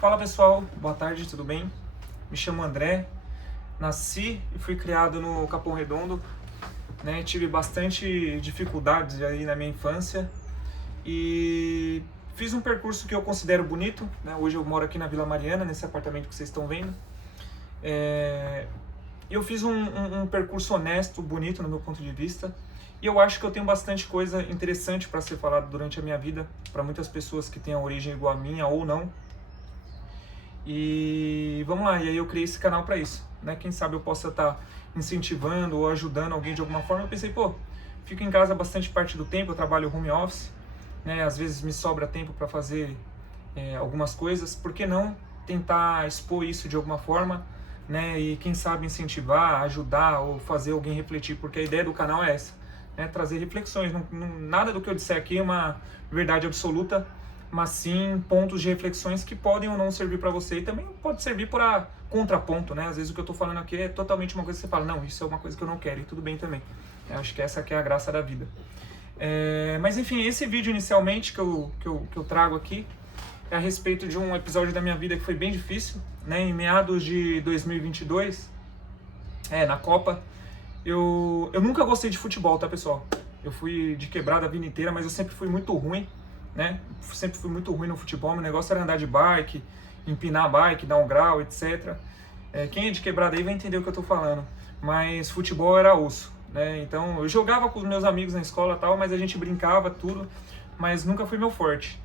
Fala pessoal, boa tarde, tudo bem? Me chamo André, nasci e fui criado no Capão Redondo, né? Tive bastante dificuldades aí na minha infância e fiz um percurso que eu considero bonito, né? Hoje eu moro aqui na Vila Mariana, nesse apartamento que vocês estão vendo. Eu fiz um percurso honesto, bonito no meu ponto de vista, e eu acho que eu tenho bastante coisa interessante para ser falada durante a minha vida, para muitas pessoas que têm a origem igual a minha ou não. E vamos lá, e aí eu criei esse canal para isso, né? Quem sabe eu possa estar incentivando ou ajudando alguém de alguma forma. Eu pensei, fico em casa bastante parte do tempo, eu trabalho home office, né? Às vezes me sobra tempo para fazer algumas coisas, por que não tentar expor isso de alguma forma, né? E quem sabe incentivar, ajudar ou fazer alguém refletir, porque a ideia do canal é essa, né? Trazer reflexões, nada do que eu disser aqui é uma verdade absoluta, mas sim pontos de reflexões que podem ou não servir para você e também pode servir para contraponto, né? Às vezes o que eu estou falando aqui é totalmente uma coisa que você fala, não, isso é uma coisa que eu não quero e tudo bem também. Eu acho que essa aqui é a graça da vida. Mas enfim, esse vídeo inicialmente que eu trago aqui é a respeito de um episódio da minha vida que foi bem difícil, né? Em meados de 2022, na Copa, eu nunca gostei de futebol, tá pessoal? Eu fui de quebrada a vida inteira, mas eu sempre fui muito ruim, né? Sempre fui muito ruim no futebol, meu negócio era andar de bike, empinar a bike, dar um grau, etc. Quem é de quebrada aí vai entender o que eu tô falando, mas futebol era osso, né? Então eu jogava com os meus amigos na escola e tal, mas a gente brincava tudo, mas nunca foi meu forte.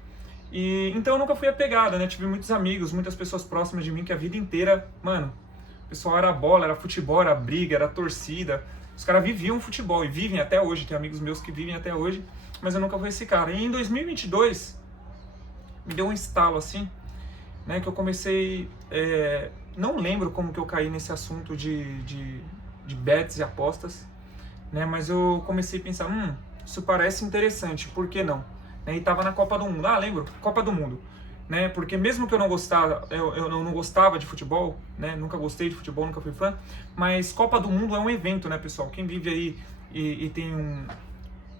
E então eu nunca fui apegado, né? Tive muitos amigos, muitas pessoas próximas de mim que a vida inteira, mano, o pessoal era bola, era futebol, era briga, era torcida. Os caras viviam futebol e vivem até hoje, tem amigos meus que vivem até hoje, mas eu nunca fui esse cara. E em 2022, me deu um estalo assim, né, que eu comecei, não lembro como que eu caí nesse assunto de bets e apostas, né, mas eu comecei a pensar, isso parece interessante, por que não? Né, e tava na Copa do Mundo, lembro, Copa do Mundo, né, porque mesmo que eu não gostava, eu não gostava de futebol, né, nunca gostei de futebol, nunca fui fã, mas Copa do Mundo é um evento, né, pessoal, quem vive aí e tem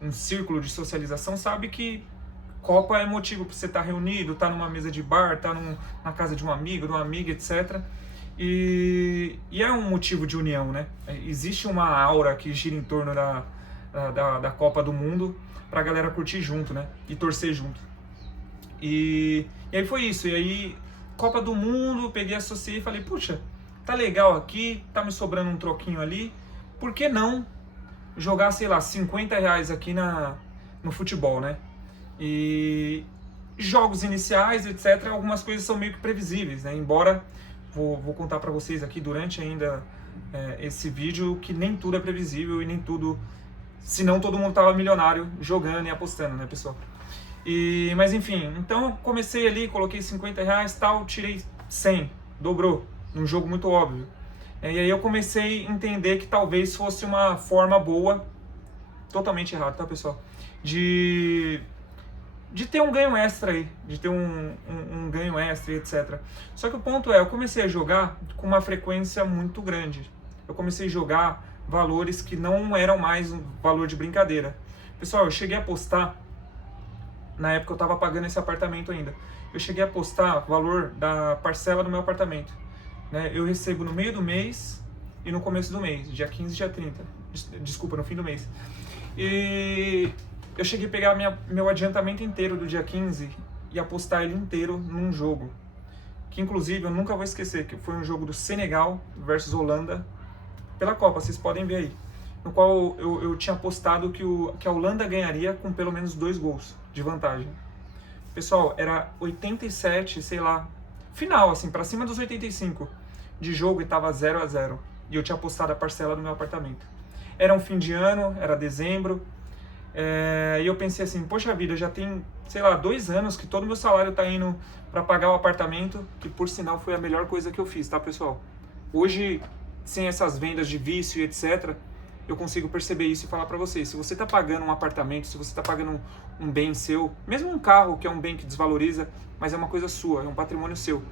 um círculo de socialização sabe que Copa é motivo para você estar reunido, estar numa mesa de bar, estar na casa de um amigo, de uma amiga, etc. E é um motivo de união, né? Existe uma aura que gira em torno da Copa do Mundo para a galera curtir junto, né? E torcer junto. E aí foi isso. E aí, Copa do Mundo, peguei, associei e falei, puxa, tá legal aqui, tá me sobrando um troquinho ali, por que não jogar, sei lá, R$ 50 aqui no futebol, né? E jogos iniciais, etc., algumas coisas são meio que previsíveis, né? Embora, vou contar para vocês aqui durante ainda esse vídeo que nem tudo é previsível e nem tudo, senão todo mundo tava milionário jogando e apostando, né, pessoal? Mas enfim, então eu comecei ali, coloquei R$ 50, tal, tirei 100, dobrou, num jogo muito óbvio. E aí eu comecei a entender que talvez fosse uma forma boa, totalmente errado, tá, pessoal? De ter um ganho extra aí, de ter um ganho extra e etc. Só que o ponto eu comecei a jogar com uma frequência muito grande. Eu comecei a jogar valores que não eram mais um valor de brincadeira. Pessoal, eu cheguei a postar, na época eu estava pagando esse apartamento ainda, eu cheguei a postar o valor da parcela do meu apartamento. Né? Eu recebo no meio do mês e no começo do mês, dia 15 e dia 30. Desculpa, no fim do mês. E eu cheguei a pegar meu adiantamento inteiro do dia 15 e apostar ele inteiro num jogo. Que inclusive eu nunca vou esquecer, que foi um jogo do Senegal versus Holanda pela Copa, vocês podem ver aí. No qual eu tinha apostado que a Holanda ganharia com pelo menos 2 gols de vantagem. Pessoal, era 87, sei lá, final, assim, pra cima dos 85 de jogo e tava 0-0. E eu tinha apostado a parcela do meu apartamento. Era um fim de ano, era dezembro. E eu pensei assim, poxa vida, já tem, sei lá, 2 anos que todo o meu salário tá indo para pagar o apartamento, que por sinal foi a melhor coisa que eu fiz, tá, pessoal? Hoje, sem essas vendas de vício e etc., eu consigo perceber isso e falar para vocês. Se você tá pagando um apartamento, se você tá pagando um bem seu, mesmo um carro, que é um bem que desvaloriza, mas é uma coisa sua, é um patrimônio seu,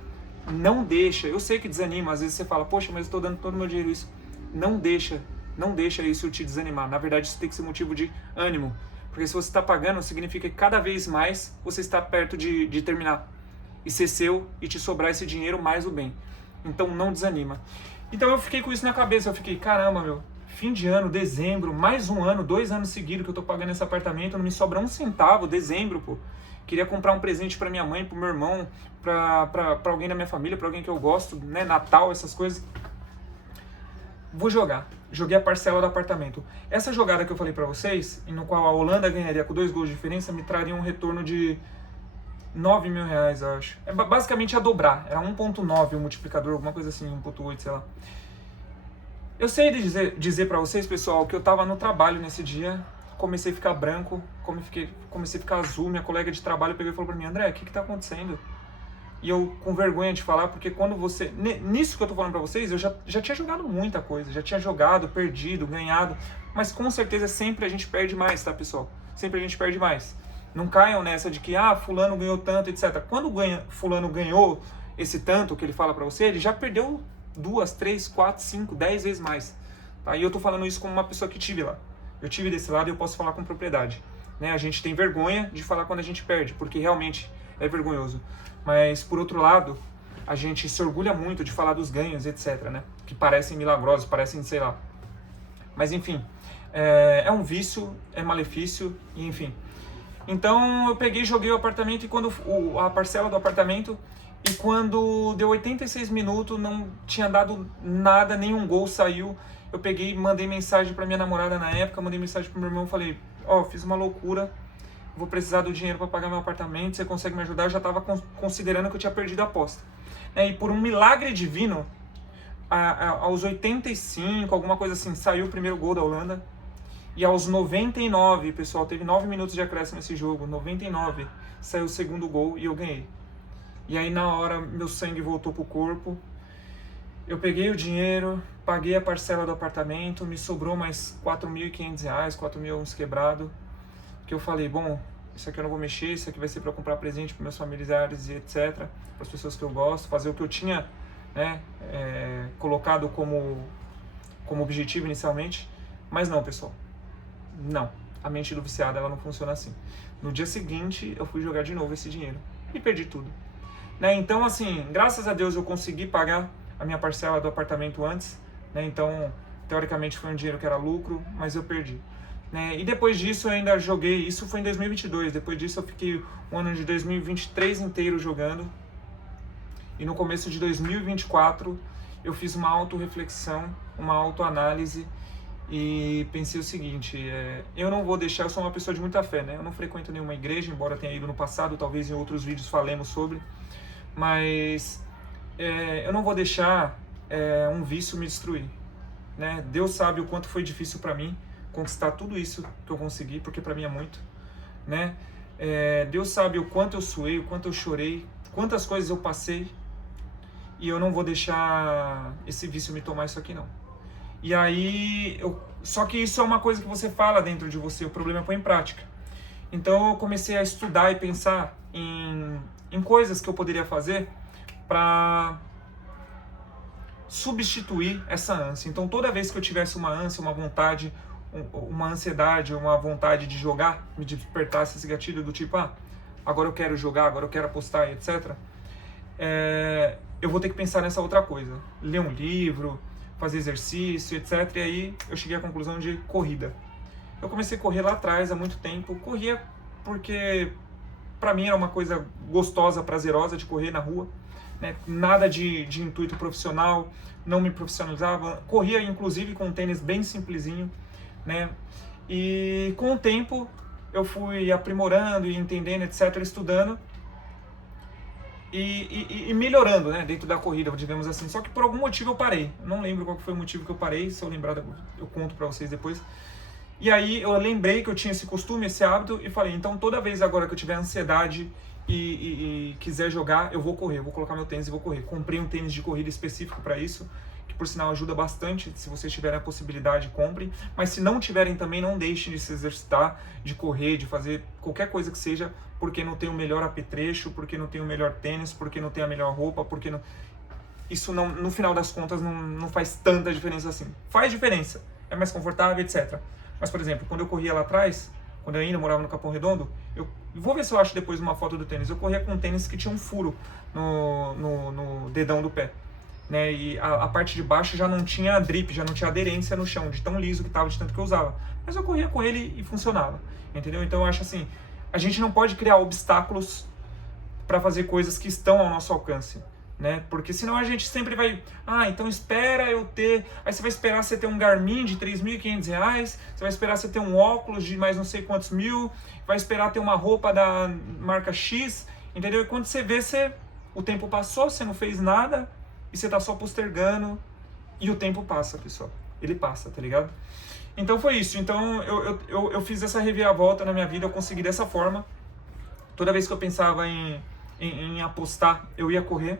não deixa, eu sei que desanima, às vezes você fala, poxa, mas eu tô dando todo o meu dinheiro isso. Não deixa isso te desanimar. Na verdade, isso tem que ser motivo de ânimo. Porque se você está pagando, significa que cada vez mais você está perto de terminar. e ser seu e te sobrar esse dinheiro mais o bem. Então não desanima. Então eu fiquei com isso na cabeça, eu fiquei, caramba, meu, fim de ano, dezembro, mais um ano, 2 anos seguidos que eu tô pagando esse apartamento, não me sobra um centavo, dezembro, pô. Queria comprar um presente pra minha mãe, pro meu irmão, pra alguém da minha família, pra alguém que eu gosto, né, Natal, essas coisas. Vou jogar. Joguei a parcela do apartamento. Essa jogada que eu falei pra vocês, no qual a Holanda ganharia com 2 gols de diferença, me traria um retorno de 9 mil reais, eu acho. É basicamente a dobrar. Era 1.9 o multiplicador, alguma coisa assim, 1.8, sei lá. Eu sei dizer pra vocês, pessoal, que eu tava no trabalho nesse dia, comecei a ficar branco, comecei a ficar azul, minha colega de trabalho pegou e falou pra mim, André, o que tá acontecendo? E eu com vergonha de falar, porque quando você... Nisso que eu tô falando pra vocês, eu já tinha jogado muita coisa, já tinha jogado, perdido, ganhado, mas com certeza sempre a gente perde mais, tá, pessoal? Sempre a gente perde mais. Não caiam nessa de que, fulano ganhou tanto, etc. Quando fulano ganhou esse tanto que ele fala pra você, ele já perdeu 2, 3, 4, 5, 10 vezes mais. Tá? E eu tô falando isso como uma pessoa que tive lá. Eu tive desse lado e eu posso falar com propriedade. Né? A gente tem vergonha de falar quando a gente perde, porque realmente é vergonhoso. Mas, por outro lado, a gente se orgulha muito de falar dos ganhos, etc. Né? Que parecem milagrosos, parecem, sei lá. Mas, enfim, é um vício, é malefício, e enfim. Então, eu peguei, joguei o apartamento, e a parcela do apartamento, e quando deu 86 minutos, não tinha dado nada, nenhum gol saiu. Eu peguei, mandei mensagem pra minha namorada na época, mandei mensagem pro meu irmão, falei, fiz uma loucura, vou precisar do dinheiro para pagar meu apartamento, você consegue me ajudar? Eu já estava considerando que eu tinha perdido a aposta. E por um milagre divino, aos 85, alguma coisa assim, saiu o primeiro gol da Holanda. E aos 99, pessoal, teve 9 minutos de acréscimo nesse jogo, 99, saiu o segundo gol e eu ganhei. E aí na hora meu sangue voltou pro corpo, eu peguei o dinheiro, paguei a parcela do apartamento, me sobrou mais R$4.500, 4.000 uns quebrado, que eu falei, bom, isso aqui eu não vou mexer, isso aqui vai ser para comprar presente para meus familiares e etc, para as pessoas que eu gosto, fazer o que eu tinha, né, colocado como objetivo inicialmente, mas não, pessoal, não, a mente do viciado ela não funciona assim. No dia seguinte eu fui jogar de novo esse dinheiro e perdi tudo. Né? Então, assim, graças a Deus eu consegui pagar a minha parcela do apartamento antes, né? Então, teoricamente foi um dinheiro que era lucro, mas eu perdi. Né? E depois disso eu ainda joguei, isso foi em 2022, depois disso eu fiquei o ano de 2023 inteiro jogando, e no começo de 2024 eu fiz uma autorreflexão, uma autoanálise, e pensei o seguinte, eu não vou deixar, eu sou uma pessoa de muita fé, né? Eu não frequento nenhuma igreja, embora tenha ido no passado, talvez em outros vídeos falemos sobre, mas eu não vou deixar um vício me destruir. Né? Deus sabe o quanto foi difícil para mim conquistar tudo isso que eu consegui, porque para mim é muito. Né? Deus sabe o quanto eu suei, o quanto eu chorei, quantas coisas eu passei, e eu não vou deixar esse vício me tomar isso aqui não. E aí, só que isso é uma coisa que você fala dentro de você, o problema é pôr em prática. Então eu comecei a estudar e pensar em coisas que eu poderia fazer para substituir essa ânsia. Então toda vez que eu tivesse uma ânsia, uma vontade, uma ansiedade, uma vontade de jogar, me despertasse esse gatilho do tipo, agora eu quero jogar, agora eu quero apostar, etc. Eu vou ter que pensar nessa outra coisa. Ler um livro, fazer exercício, etc. E aí eu cheguei à conclusão de corrida. Eu comecei a correr lá atrás, há muito tempo. Corria porque pra mim era uma coisa gostosa, prazerosa de correr na rua. Né? Nada de intuito profissional, não me profissionalizava. Corria inclusive com um tênis bem simplesinho. Né? E com o tempo eu fui aprimorando e entendendo, etc., estudando. E melhorando, né, dentro da corrida, digamos assim. Só que por algum motivo eu parei. Eu não lembro qual foi o motivo que eu parei. Se eu lembrar, eu conto pra vocês depois. E aí eu lembrei que eu tinha esse costume, esse hábito, e falei, então toda vez agora que eu tiver ansiedade e quiser jogar, eu vou correr, eu vou colocar meu tênis e vou correr. Comprei um tênis de corrida específico para isso, que por sinal ajuda bastante. Se vocês tiverem a possibilidade, comprem. Mas se não tiverem também, não deixem de se exercitar, de correr, de fazer qualquer coisa que seja, porque não tem o melhor apetrecho, porque não tem o melhor tênis, porque não tem a melhor roupa, porque não... Isso não, no final das contas não faz tanta diferença assim. Faz diferença, é mais confortável, etc. Mas, por exemplo, quando eu corria lá atrás, quando eu ainda morava no Capão Redondo, Vou ver se eu acho depois uma foto do tênis. Eu corria com um tênis que tinha um furo no dedão do pé, né? E a parte de baixo já não tinha drip, já não tinha aderência no chão, de tão liso que estava, de tanto que eu usava. Mas eu corria com ele e funcionava, entendeu? Então eu acho assim, a gente não pode criar obstáculos para fazer coisas que estão ao nosso alcance, né? Porque senão a gente sempre vai, então espera eu ter, aí você vai esperar você ter um Garmin de R$3.500, você vai esperar você ter um óculos de mais não sei quantos mil, vai esperar ter uma roupa da marca X, entendeu? E quando você vê, o tempo passou, você não fez nada, e você tá só postergando, e o tempo passa, pessoal. Ele passa, tá ligado? Então foi isso. Então eu fiz essa reviravolta na minha vida, eu consegui dessa forma. Toda vez que eu pensava em apostar, eu ia correr.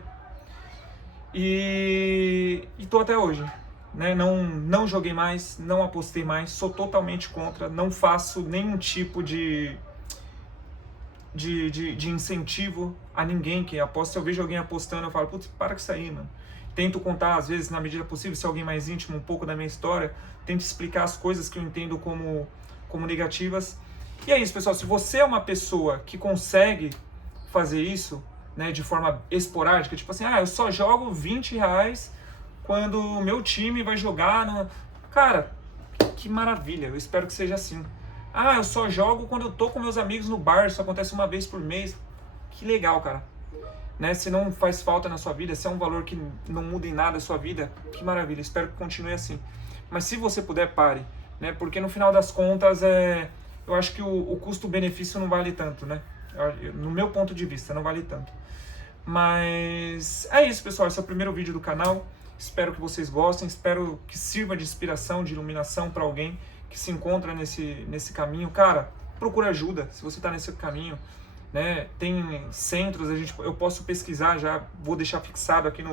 E tô até hoje, né? Não joguei mais, não apostei mais, sou totalmente contra, não faço nenhum tipo de incentivo a ninguém que aposta. Se eu vejo alguém apostando, eu falo, putz, para com isso aí, mano. Tento contar, às vezes, na medida possível, se é alguém mais íntimo, um pouco da minha história, tento explicar as coisas que eu entendo como negativas. E é isso, pessoal, se você é uma pessoa que consegue fazer isso, né, de forma esporádica, tipo assim, eu só jogo R$20 quando o meu time vai jogar no... Cara, que maravilha, eu espero que seja assim. Eu só jogo quando eu tô com meus amigos no bar, isso acontece uma vez por mês. Que legal, cara. Né? Se não faz falta na sua vida, se é um valor que não muda em nada a sua vida, que maravilha, espero que continue assim. Mas se você puder, pare, né? Porque no final das contas, eu acho que o custo-benefício não vale tanto, né? No meu ponto de vista, não vale tanto. Mas é isso, pessoal, esse é o primeiro vídeo do canal. Espero que vocês gostem, espero que sirva de inspiração, de iluminação para alguém que se encontra nesse caminho. Cara, procura ajuda se você está nesse caminho, né? Tem centros, eu posso pesquisar, já vou deixar fixado aqui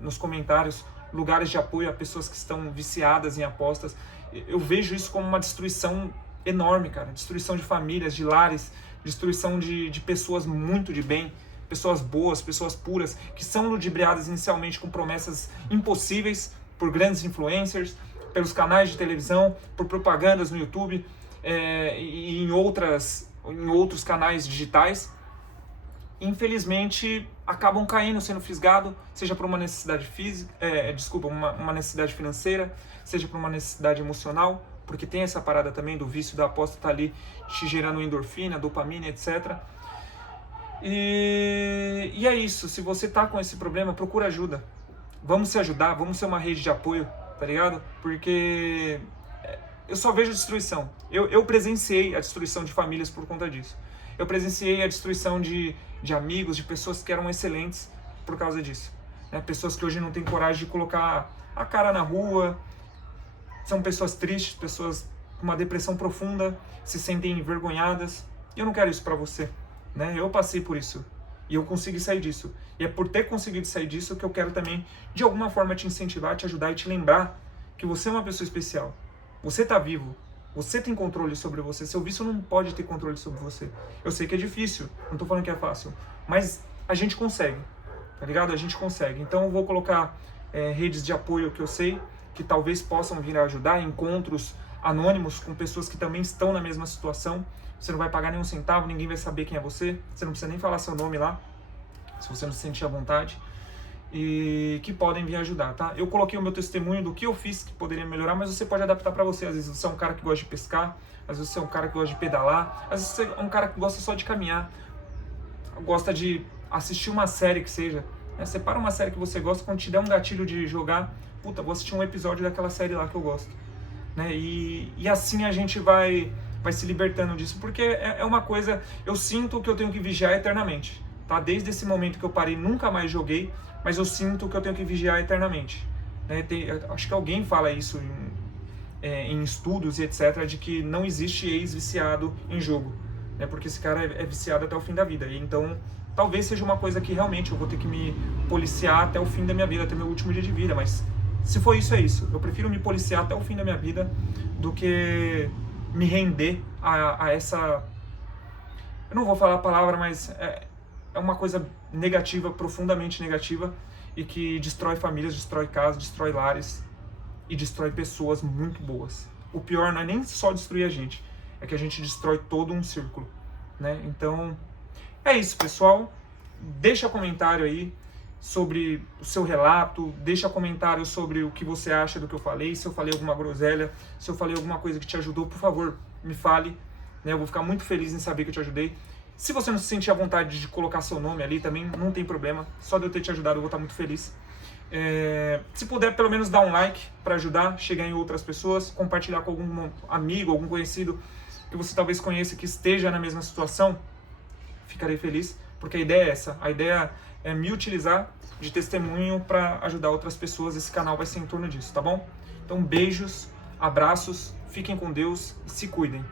nos comentários, lugares de apoio a pessoas que estão viciadas em apostas. Eu vejo isso como uma destruição enorme, cara, destruição de famílias, de lares, destruição de pessoas muito de bem, pessoas boas, pessoas puras, que são ludibriadas inicialmente com promessas impossíveis por grandes influencers, pelos canais de televisão, por propagandas no YouTube e em outros canais digitais. Infelizmente, acabam caindo, sendo fisgado, seja por uma necessidade física, uma necessidade financeira, seja por uma necessidade emocional, porque tem essa parada também do vício da aposta, tá ali te gerando endorfina, dopamina, etc. E é isso, se você tá com esse problema, procura ajuda. Vamos se ajudar, vamos ser uma rede de apoio, tá ligado? Porque eu só vejo destruição. Eu presenciei a destruição de famílias por conta disso. Eu presenciei a destruição de amigos, de pessoas que eram excelentes por causa disso. Né? Pessoas que hoje não têm coragem de colocar a cara na rua, são pessoas tristes, pessoas com uma depressão profunda, se sentem envergonhadas. E eu não quero isso pra você. Né? Eu passei por isso e eu consegui sair disso. E é por ter conseguido sair disso que eu quero também, de alguma forma, te incentivar, te ajudar e te lembrar que você é uma pessoa especial. Você tá vivo. Você tem controle sobre você. Seu vício não pode ter controle sobre você. Eu sei que é difícil, não tô falando que é fácil, mas a gente consegue, tá ligado? A gente consegue. Então eu vou colocar redes de apoio que eu sei que talvez possam vir a ajudar, encontros anônimos com pessoas que também estão na mesma situação. Você não vai pagar nenhum centavo, ninguém vai saber quem é você. Você não precisa nem falar seu nome lá, se você não se sentir à vontade. E que podem vir ajudar, tá? Eu coloquei o meu testemunho do que eu fiz que poderia melhorar, mas você pode adaptar para você. Às vezes você é um cara que gosta de pescar, às vezes você é um cara que gosta de pedalar, às vezes você é um cara que gosta só de caminhar, gosta de assistir uma série que seja. Separa uma série que você gosta, quando te der um gatilho de jogar, puta, vou assistir um episódio daquela série lá que eu gosto. Né? E assim a gente vai se libertando disso, porque é uma coisa, eu sinto que eu tenho que vigiar eternamente, tá? Desde esse momento que eu parei, nunca mais joguei, mas eu sinto que eu tenho que vigiar eternamente. Né? Acho que alguém fala isso em estudos e etc, de que não existe ex-viciado em jogo, né? Porque esse cara é viciado até o fim da vida, e então talvez seja uma coisa que realmente eu vou ter que me policiar até o fim da minha vida, até meu último dia de vida, mas se for isso, é isso. Eu prefiro me policiar até o fim da minha vida do que me render a essa... Eu não vou falar a palavra, mas é uma coisa negativa, profundamente negativa, e que destrói famílias, destrói casas, destrói lares e destrói pessoas muito boas. O pior não é nem só destruir a gente, é que a gente destrói todo um círculo. né? Então, é isso, pessoal. Deixa comentário aí sobre o seu relato, deixa comentário sobre o que você acha do que eu falei, se eu falei alguma groselha, se eu falei alguma coisa que te ajudou, por favor, me fale, né? Eu vou ficar muito feliz em saber que eu te ajudei. Se você não se sentir à vontade de colocar seu nome ali também, não tem problema, só de eu ter te ajudado eu vou estar muito feliz. Se puder, pelo menos dar um like para ajudar, chegar em outras pessoas, compartilhar com algum amigo, algum conhecido que você talvez conheça que esteja na mesma situação, ficarei feliz, porque a ideia é essa, a ideia é me utilizar de testemunho para ajudar outras pessoas, esse canal vai ser em torno disso, tá bom? Então beijos, abraços, fiquem com Deus e se cuidem.